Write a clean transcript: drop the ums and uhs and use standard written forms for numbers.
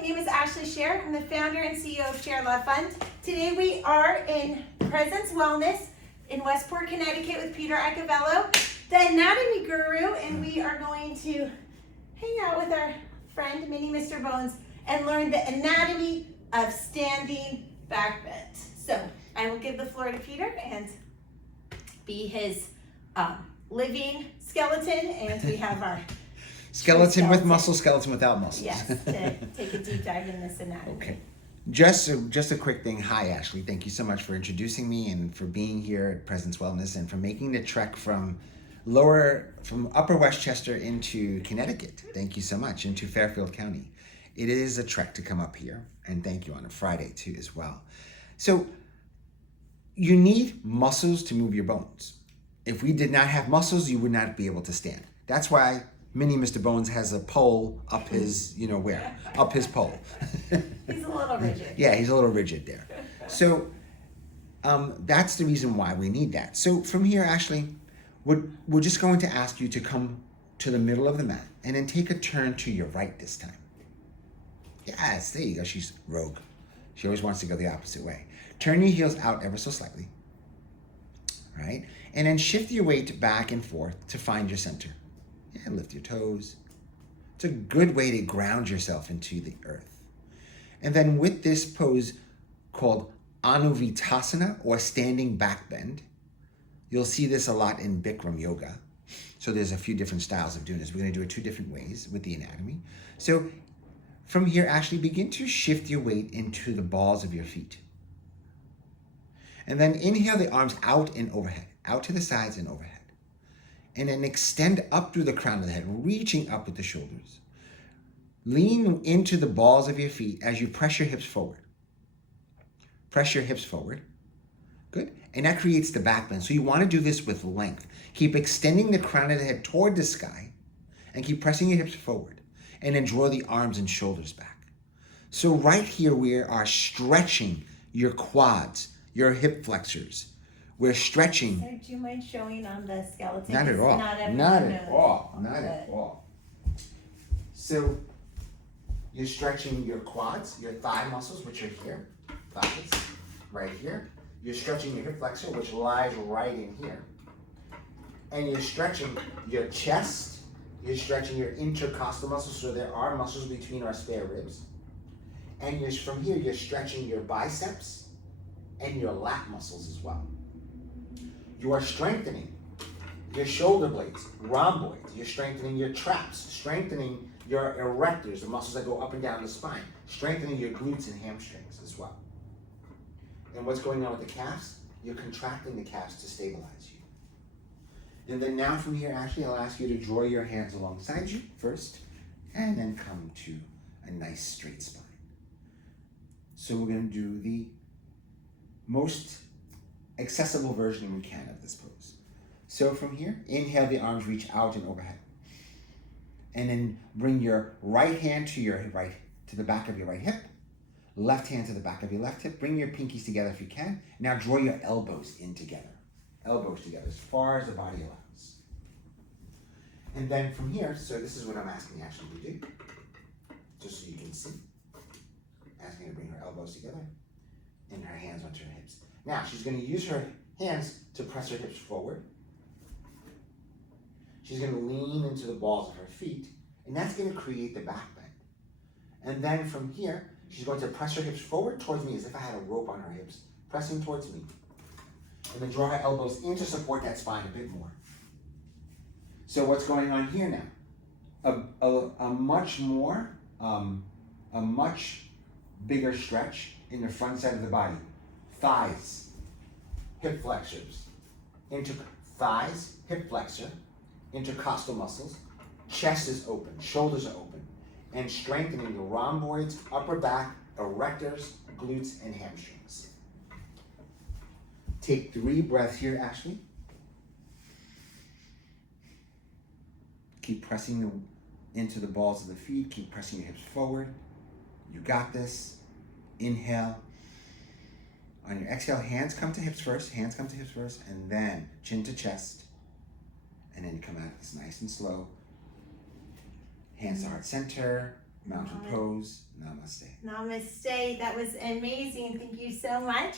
my name is Ashley Scher. I'm the founder and CEO of ShareLove.Fund. Today we are in Presence Wellness in Westport, Connecticut with Peter Iacobello, the anatomy guru, and we are going to hang out with our friend, Mini Mr. Bones, and learn the anatomy of standing back bend. So I will give the floor to Peter and be his living skeleton, and we have our skeleton with muscle, skeleton without muscles. Yes, to take a deep dive in this anatomy. Okay. Just a quick thing. Hi, Ashley. Thank you so much for introducing me and for being here at Presence Wellness and for making the trek from Upper Westchester into Connecticut. Thank you so much, into Fairfield County. It is a trek to come up here, and thank you on a Friday too as well. So you need muscles to move your bones. If we did not have muscles, you would not be able to stand. That's why Mini Mr. Bones has a pole up his, up his pole. He's a little rigid. Yeah, he's a little rigid there. So that's the reason why we need that. So from here, Ashley, we're just going to ask you to come to the middle of the mat and then take a turn to your right this time. Yes, there you go. She's rogue. She always wants to go the opposite way. Turn your heels out ever so slightly. Right? And then shift your weight back and forth to find your center. Yeah, lift your toes. It's a good way to ground yourself into the earth. And then with this pose called Anuvittasana or standing back bend, you'll see this a lot in Bikram yoga. So there's a few different styles of doing this. We're going to do it two different ways with the anatomy. So from here, Ashley, begin to shift your weight into the balls of your feet. And then inhale the arms out and overhead, out to the sides and overhead. And then extend up through the crown of the head, reaching up with the shoulders. Lean into the balls of your feet as you press your hips forward. Press your hips forward. Good. And that creates the back bend. So you want to do this with length. Keep extending the crown of the head toward the sky and keep pressing your hips forward. And then draw the arms and shoulders back. So right here we are stretching your quads, your hip flexors. We're stretching. Sir, do you mind showing on the skeleton? Not at all. Not at all. Not at all. So you're stretching your quads, your thigh muscles, which are here, thighs, right here. You're stretching your hip flexor, which lies right in here. And you're stretching your chest. You're stretching your intercostal muscles, so there are muscles between our spare ribs. And from here, you're stretching your biceps and your lat muscles as well. You are strengthening your shoulder blades, rhomboids. You're strengthening your traps, strengthening your erectors, the muscles that go up and down the spine, strengthening your glutes and hamstrings as well. And what's going on with the calves? You're contracting the calves to stabilize you. And then now from here, Ashley, I'll ask you to draw your hands alongside you first, and then come to a nice straight spine. So we're going to do the most accessible version we can of this pose. So from here, inhale, the arms reach out and overhead. And then bring your right hand to the back of your right hip, left hand to the back of your left hip. Bring your pinkies together if you can. Now draw your elbows in together. Elbows together as far as the body allows. And then from here, so this is what I'm asking Ashley to do, just so you can see. Asking her to bring her elbows together and her hands onto her hips. Now, she's going to use her hands to press her hips forward. She's going to lean into the balls of her feet, and that's going to create the back bend. And then from here, she's going to press her hips forward towards me as if I had a rope on her hips, pressing towards me. And then draw her elbows in to support that spine a bit more. So what's going on here now? A much bigger stretch in the front side of the body. Thighs, hip flexors, thighs, hip flexor, intercostal muscles, chest is open, shoulders are open, and strengthening the rhomboids, upper back, erectors, glutes, and hamstrings. Take 3 breaths here, Ashley. Keep pressing into the balls of the feet, keep pressing your hips forward. You got this. Inhale. On your exhale, hands come to hips first, and then chin to chest. And then you come out this nice and slow. Hands to heart center, mountain pose, namaste. Namaste. Namaste. That was amazing. Thank you so much.